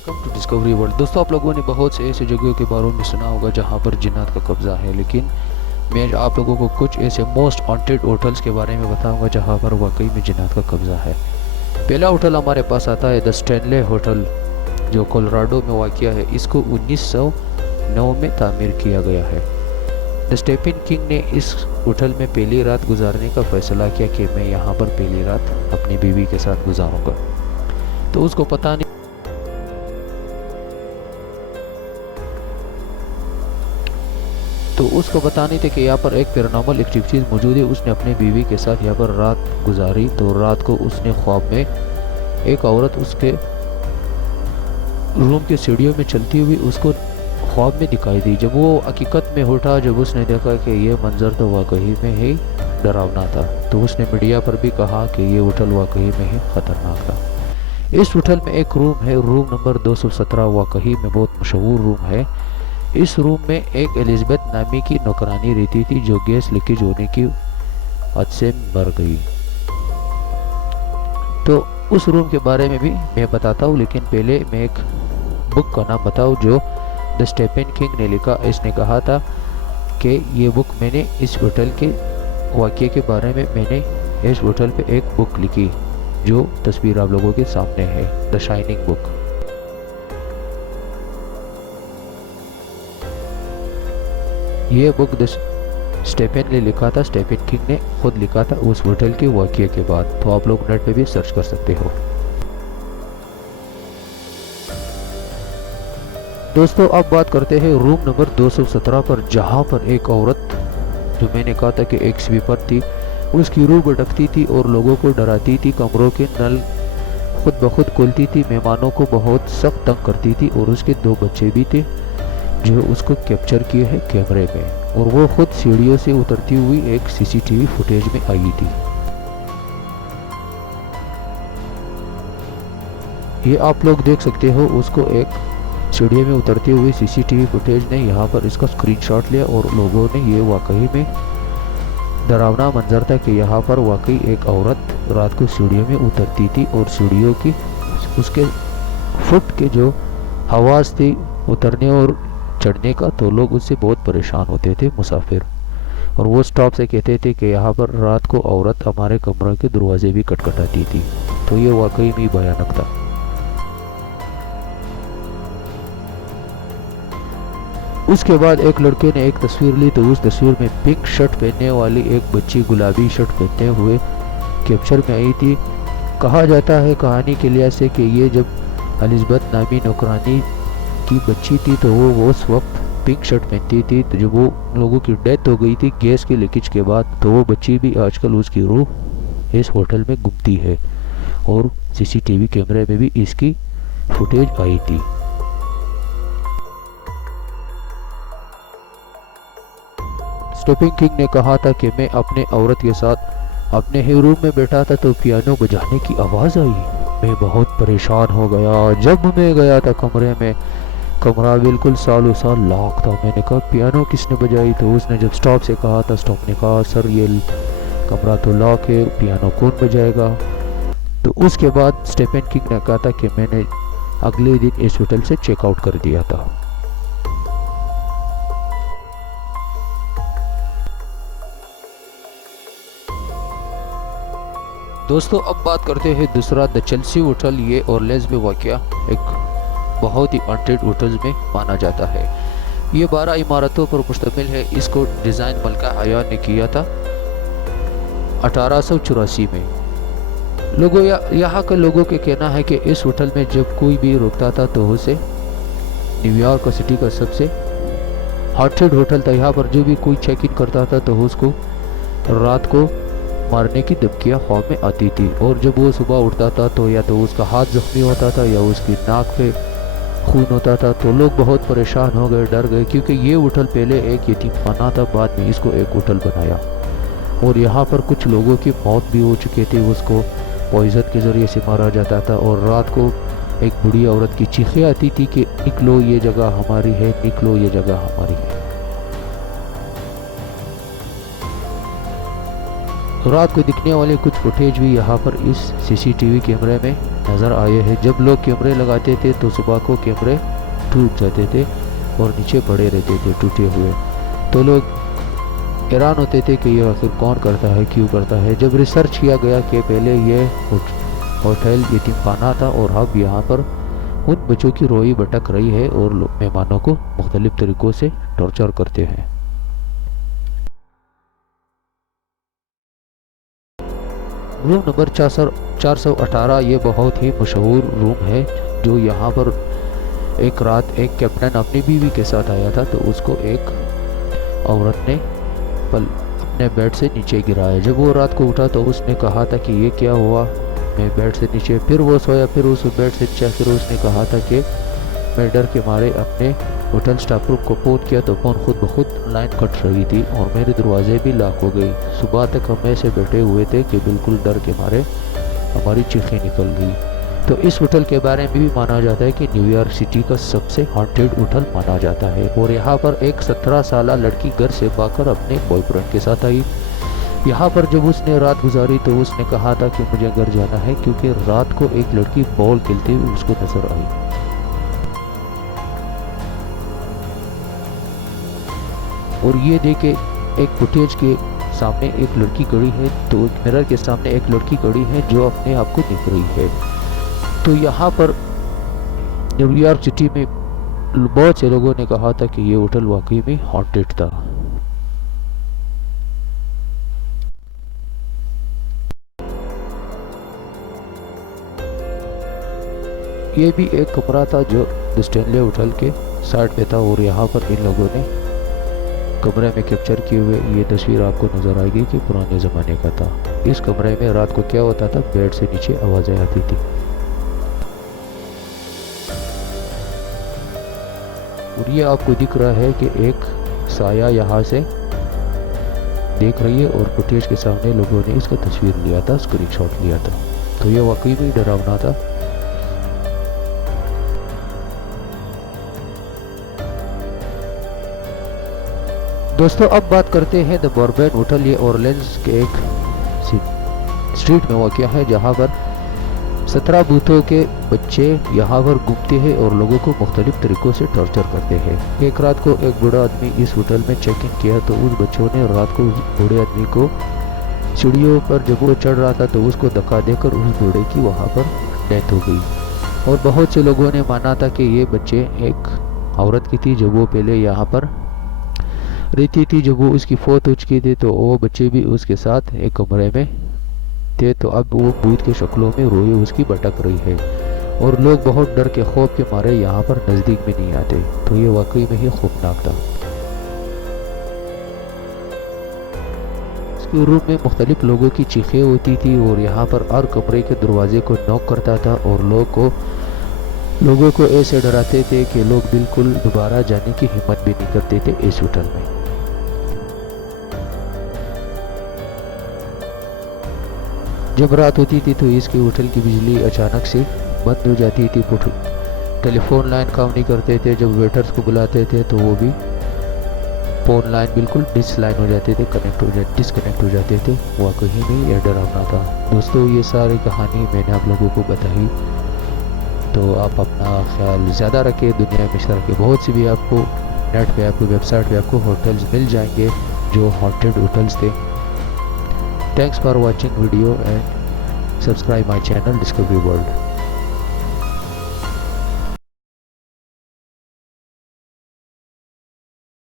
Welcome to discovery world. दोस्तों, आप लोगों ने बहुत से ऐसे जगहों के बारे में सुना होगा जहां पर जिन्नात का कब्ज़ा है, लेकिन मैं आप लोगों को कुछ ऐसे मोस्ट वांटेड होटल्स के बारे में बताऊंगा जहां पर वाकई में जिन्नात का कब्ज़ा है। पहला होटल हमारे पास आता है द स्टैनले होटल, जो कोलोराडो में वाक़िया है। इसको 1909 में तामीर किया गया है। द स्टेफन किंग ने इस होटल में पहली रात गुजारने का फ़ैसला किया कि मैं यहाँ पर पहली रात अपनी बीवी के साथ गुजारूंगा। तो उसको पता नहीं थे कि यहाँ पर एक पैरानॉर्मल एक्टिविटीज़ मौजूद है। उसने अपनी बीवी के साथ यहाँ पर रात गुजारी, तो रात को उसने ख्वाब में एक औरत उसके रूम के सीढ़ियों में चलती हुई उसको ख्वाब में दिखाई दी। जब वो हकीकत में उठा, जब उसने देखा कि ये मंजर तो वाकई में ही डरावना था, तो उसने मीडिया पर भी कहा कि ये होटल वाकई में ही ख़तरनाक था। इस होटल में एक रूम है, रूम नंबर 217, वाकई में बहुत मशहूर रूम है। इस रूम में एक एलिज़ाबेथ नामी की नौकरानी रहती थी जो गैस लीकेज होने की हद से मर गई। तो उस रूम के बारे में भी मैं बताता हूँ, लेकिन पहले मैं एक बुक का नाम बताऊँ जो द स्टेफन किंग ने लिखा। इसने कहा था कि ये बुक मैंने इस होटल के वाक़ये के बारे में मैंने इस होटल पे एक बुक लिखी, जो तस्वीर आप लोगों के सामने है, द शाइनिंग बुक। ये बुक द स्टेफन ने लिखा था, स्टेफन किंग ने खुद लिखा था उस होटल के वाक़ये के बाद। तो आप लोग नेट पे भी सर्च कर सकते हो। दोस्तों, अब बात करते हैं रूम नंबर 217 पर, जहाँ पर एक औरत, जो मैंने कहा था कि एक स्वीपर थी, उसकी रूह भटकती थी और लोगों को डराती थी। कमरों के नल खुद ब खुद खुलती थी, मेहमानों को बहुत सख्त तंग करती थी, और उसके 2 बच्चे भी थे जो उसको कैप्चर किए हैं कैमरे में, और वो खुद सीढ़ियों से उतरती हुई एक सीसीटीवी फुटेज में आई थी। ये आप लोग देख सकते हो, उसको एक सीढ़ी में उतरती हुई सीसीटीवी फुटेज ने यहाँ पर इसका स्क्रीनशॉट लिया, और लोगों ने ये वाकई में डरावना मंजर था कि यहाँ पर वाकई एक औरत रात को सीढ़ियों में उतरती थी, और सीढ़ियों की उसके फुट के जो आवाज़ थी उतरने और चढ़ने का, तो लोग उससे बहुत परेशान होते थे मुसाफिर, और वो स्टॉप से कहते थे कि यहाँ पर रात को औरत हमारे कमरों के दरवाजे भी खटखटाती थी। तो ये वाकई में भयानक था। उसके बाद एक लड़के ने एक तस्वीर ली, तो उस तस्वीर में पिंक शर्ट पहनने वाली एक बच्ची गुलाबी शर्ट पहनते हुए कैप्चर में आई थी। कहा जाता है कहानी के लिहाज से कि ये जब एलिज़ाबेथ नामी नौकरानी की बच्ची थी, तो वो उस वक्त पिंक शर्ट पहनती थी। तो जब वो लोगों की डेथ हो गई थी गैस के लीकेज के बाद, तो वो बच्ची भी आजकल उसकी रूह इस होटल में घूमती है, और सीसीटीवी कैमरे में भी इसकी फुटेज आई थी। स्टेफन किंग ने कहा था कि मैं अपने औरत के साथ अपने ही रूम में बैठा था, तो पियानो बजाने की आवाज़ आई। मैं बहुत परेशान हो गया। जब मैं गया था कमरे में, कमरा बिल्कुल सालों साल लॉक था। मैंने कहा पियानो किसने बजाई? तो उसने जब स्टॉप से कहा था, स्टॉप ने कहा सर ये कमरा तो लॉक है, पियानो कौन बजाएगा? तो उसके बाद स्टेफन किंग ने कहा था कि मैंने अगले दिन इस होटल से चेकआउट कर दिया था। दोस्तों, अब बात करते हैं दूसरा, द चेल्सी होटल। ये ऑरलेंस में वाक़या एक बहुत ही वांटेड होटल्स में माना जाता है। ये 12 इमारतों पर मुश्तमिल है। इसको डिज़ाइन मलका हयात ने किया था 1884 में। लोगों यहाँ के लोगों के कहना है कि इस होटल में जब कोई भी रुकता था तो उसे न्यूयॉर्क सिटी का सबसे हॉटेड होटल था। यहाँ पर जो भी कोई चेक इन करता था तो उसको रात को मारने की धमकियाँ ख्वाब में आती थी, और जब वो सुबह उठता था तो या तो उसका हाथ जख्मी होता था या उसकी नाक पे खून होता था। तो लोग बहुत परेशान हो गए, डर गए, क्योंकि ये होटल पहले एक यतीम खाना था, बाद में इसको एक होटल बनाया, और यहाँ पर कुछ लोगों की मौत भी हो चुकी थी। उसको पॉइज़न के ज़रिए से मारा जाता था, और रात को एक बूढ़ी औरत की चीखें आती थी कि निकलो ये जगह हमारी है, निकलो ये जगह हमारी है। रात को दिखने वाले कुछ फुटेज भी यहाँ पर इस सीसीटीवी कैमरे में नज़र आए हैं। जब लोग कैमरे लगाते थे तो सुबह को कैमरे टूट जाते थे और नीचे पड़े रहते थे टूटे हुए। तो लोग हैरान होते थे कि ये आखिर कौन करता है, क्यों करता है। जब रिसर्च किया गया कि पहले ये होटल यतीमखाना था और अब यहाँ पर उन बच्चों की रोई भटक रही है और मेहमानों को मुख्तलिफ तरीक़ों से टॉर्चर करते हैं। रूम नंबर 418 ये बहुत ही मशहूर रूम है, जो यहाँ पर एक रात एक कैप्टन अपनी बीवी के साथ आया था। तो उसको एक औरत ने अपने बेड से नीचे गिराया। जब वो रात को उठा तो उसने कहा था कि ये क्या हुआ, मैं बेड से नीचे। फिर वो सोया, फिर उस बेड से नीचे। फिर उसने कहा था कि मैं डर के मारे अपने होटल स्टाफ रूम को फ़ोन किया तो फ़ोन खुद ब खुद लाइन कट रही थी और मेरे दरवाजे भी लॉक हो गई। सुबह तक हम ऐसे बैठे हुए थे कि बिल्कुल डर के मारे हमारी चीखें निकल गई। तो इस होटल के बारे में भी माना जाता है कि न्यूयॉर्क सिटी का सबसे हॉन्टेड होटल माना जाता है। और यहाँ पर एक 17 साल लड़की घर से भागकर अपने बॉयफ्रेंड के साथ आई। यहाँ पर जब उसने रात गुजारी तो उसने कहा था कि मुझे घर जाना है, क्योंकि रात को एक लड़की बॉल खेलते हुए उसको नजर आई। और ये देखे एक फुटेज के सामने एक लड़की खड़ी है, तो एक मिरर के सामने एक लड़की खड़ी है जो अपने आप को दिख रही है। तो यहाँ पर न्यूयॉर्क सिटी में बहुत से लोगों ने कहा था कि ये होटल वाकई में हॉन्टेड था। ये भी एक कमरा था जो स्टैनले होटल के साइड पे था और यहाँ पर इन लोगों ने कमरे में कैप्चर किए हुए ये तस्वीर आपको नजर आएगी कि पुराने ज़माने का था। इस कमरे में रात को क्या होता था, बेड से नीचे आवाज़ें आती थी। और ये आपको दिख रहा है कि एक साया यहाँ से देख रही है और फुटेज के सामने लोगों ने इसका तस्वीर लिया था, स्क्रीनशॉट लिया था। तो ये वाकई में डरावना था। दोस्तों अब बात करते हैं द बॉर्बेन होटल। ये ऑरलेंस के एक स्ट्रीट में वाक़या है जहाँ पर 17 बूथों के बच्चे यहाँ पर घूमते हैं और लोगों को मुख्तलिफ तरीक़ों से टॉर्चर करते हैं। एक रात को एक बूढ़ा आदमी इस होटल में चेक इन किया तो उस बच्चों ने रात को उस बूढ़े आदमी को सीढ़ियों पर जब वो चढ़ रहा था तो उसको धक्का देकर उस बूढ़े की वहाँ पर डेथ हो गई। और बहुत से लोगों ने माना था कि ये बच्चे एक औरत की थी जब वो पहले यहाँ पर रहती थी। जब वो उसकी फौत हो चुकी थी तो वो बच्चे भी उसके साथ एक कमरे में थे। तो अब वो भूत के शक्लों में रोए उसकी भटक रही है और लोग बहुत डर के खौफ के मारे यहाँ पर नज़दीक में नहीं आते। तो ये वाकई में ही खौफनाक था। इसके रूम में मुख्तलिफ लोगों की चीखें होती थी और यहाँ पर हर कमरे के दरवाजे को नॉक करता था और लोगों को ऐसे डराते थे कि लोग बिल्कुल दोबारा जाने की हिम्मत भी नहीं करते थे इस होटल में। जब रात होती थी तो इसके होटल की बिजली अचानक से बंद हो जाती थी। टेलीफोन लाइन काम नहीं करते थे। जब वेटर्स को बुलाते थे तो वो भी फ़ोन लाइन बिल्कुल डिसलाइन हो जाते थे, डिसकनेक्ट हो जाते थे। वाकई में यह डरावना था। दोस्तों ये सारी कहानी मैंने आप लोगों को बताई, तो आप अपना ख्याल ज़्यादा रखें। दुनिया में इस तरह के बहुत सी भी आपको नेट पे, आपको वेबसाइट पे आपको होटल्स मिल जाएंगे जो हॉन्टेड होटल्स थे। Thanks for watching video and subscribe my channel Discovery World.